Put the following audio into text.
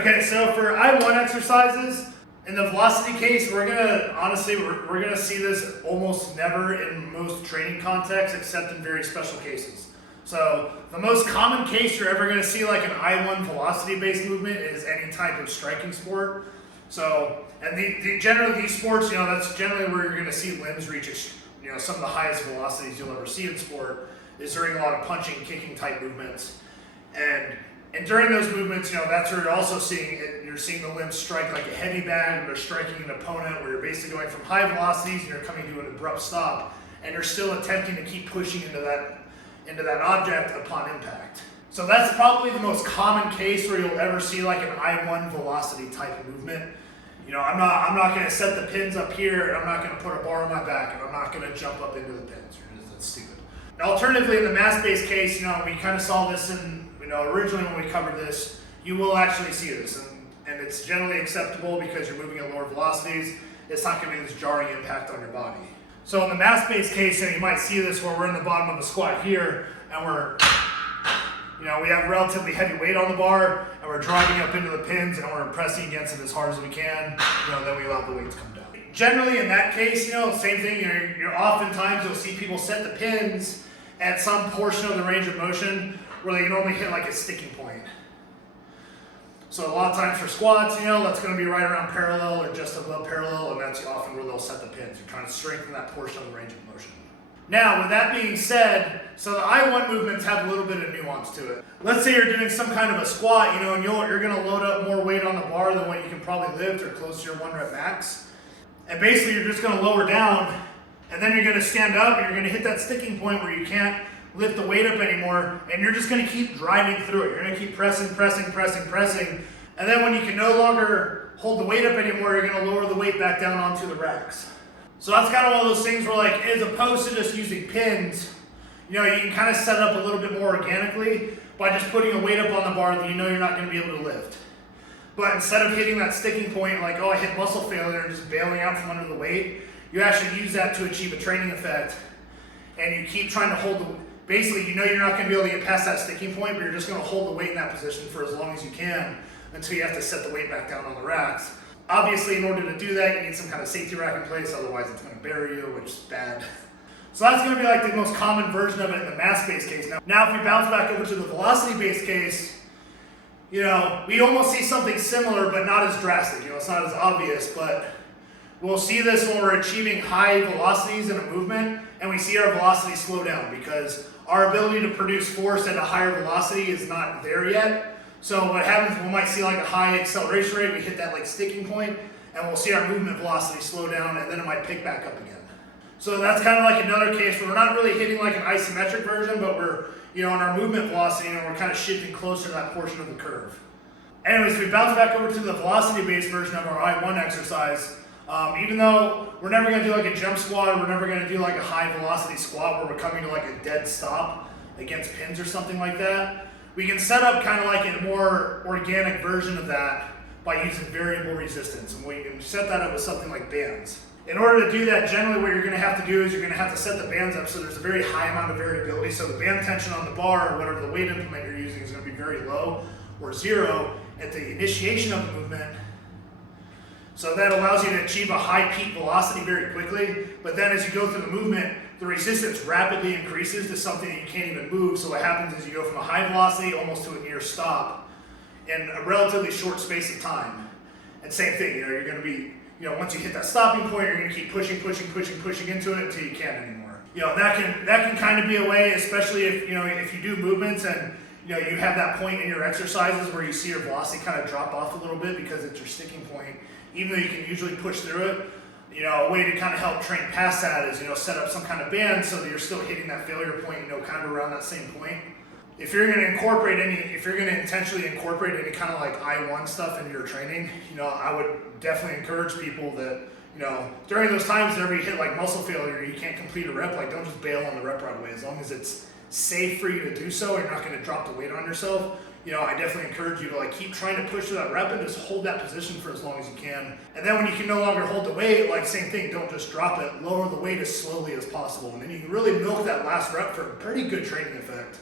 Okay, so for I1 exercises, in the velocity case, we're gonna see this almost never in most training contexts, except in very special cases. So the most common case you're ever gonna see like an I1 velocity-based movement is any type of striking sport. So, and generally these sports, that's generally where you're gonna see limbs reach, some of the highest velocities you'll ever see in sport is during a lot of punching, kicking type movements. And during those movements, that's where you're also seeing it. You're seeing the limbs strike like a heavy bag, or striking an opponent, where you're basically going from high velocities and you're coming to an abrupt stop, and you're still attempting to keep pushing into that object upon impact. So that's probably the most common case where you'll ever see like an I1 velocity type of movement. I'm not going to set the pins up here, and I'm not going to put a bar on my back, and I'm not going to jump up into the pins. That's stupid. And alternatively, in the mass-based case, we kind of saw this in. Originally when we covered this, you will actually see this, and it's generally acceptable because you're moving at lower velocities. It's not going to be this jarring impact on your body. So in the mass-based case, you might see this where we're in the bottom of the squat here, and we have relatively heavy weight on the bar, and we're driving up into the pins, and we're pressing against it as hard as we can. Then we allow the weight to come down. Generally, in that case, same thing. You're oftentimes you'll see people set the pins at some portion of the range of motion where they normally hit like a sticking point. So a lot of times for squats, that's going to be right around parallel or just above parallel, and that's often where they'll set the pins. You're trying to strengthen that portion of the range of motion. Now, with that being said, so the I1 movements have a little bit of nuance to it. Let's say you're doing some kind of a squat, and you're going to load up more weight on the bar than what you can probably lift or close to your 1 rep max. And basically you're just going to lower down, and then you're going to stand up, and you're going to hit that sticking point where you can't lift the weight up anymore, and you're just going to keep driving through it. You're going to keep pressing, and then when you can no longer hold the weight up anymore, you're going to lower the weight back down onto the racks. So that's kind of one of those things where, like, as opposed to just using pins, you can kind of set it up a little bit more organically by just putting a weight up on the bar that you're not going to be able to lift. But instead of hitting that sticking point, like, I hit muscle failure and just bailing out from under the weight, you actually use that to achieve a training effect, and you keep trying to hold the. Basically, you're not going to be able to get past that sticking point, but you're just going to hold the weight in that position for as long as you can until you have to set the weight back down on the racks. Obviously, in order to do that, you need some kind of safety rack in place, otherwise it's going to bury you, which is bad. So that's going to be like the most common version of it in the mass-based case. Now if we bounce back over to the velocity-based case, we almost see something similar, but not as drastic. It's not as obvious, but we'll see this when we're achieving high velocities in a movement, and we see our velocity slow down because our ability to produce force at a higher velocity is not there yet. So what happens, we might see like a high acceleration rate, we hit that like sticking point, and we'll see our movement velocity slow down, and then it might pick back up again. So that's kind of like another case where we're not really hitting like an isometric version, but we're, in our movement velocity, we're kind of shifting closer to that portion of the curve. Anyways, we bounce back over to the velocity-based version of our I1 exercise. Even though we're never going to do like a jump squat, we're never going to do like a high velocity squat where we're coming to like a dead stop against pins or something like that, we can set up kind of like a more organic version of that by using variable resistance. And we can set that up with something like bands. In order to do that, generally what you're going to have to do is you're going to have to set the bands up so there's a very high amount of variability. So the band tension on the bar, or whatever the weight implement you're using, is going to be very low or zero at the initiation of the movement. So that allows you to achieve a high peak velocity very quickly, but then as you go through the movement, the resistance rapidly increases to something that you can't even move. So what happens is you go from a high velocity almost to a near stop in a relatively short space of time. And same thing, you're going to be, once you hit that stopping point, you're going to keep pushing into it until you can't anymore. That can kind of be a way, especially if you do movements and you have that point in your exercises where you see your velocity kind of drop off a little bit because it's your sticking point. Even though you can usually push through it, a way to kind of help train past that is, set up some kind of band so that you're still hitting that failure point, kind of around that same point. If you're going to intentionally incorporate any kind of like I1 stuff into your training, I would definitely encourage people that, during those times whenever you hit like muscle failure, you can't complete a rep, like don't just bail on the rep right away. As long as it's safe for you to do so, and you're not going to drop the weight on yourself, I definitely encourage you to like keep trying to push through that rep and just hold that position for as long as you can. And then when you can no longer hold the weight, like same thing, don't just drop it, lower the weight as slowly as possible. And then you can really milk that last rep for a pretty good training effect.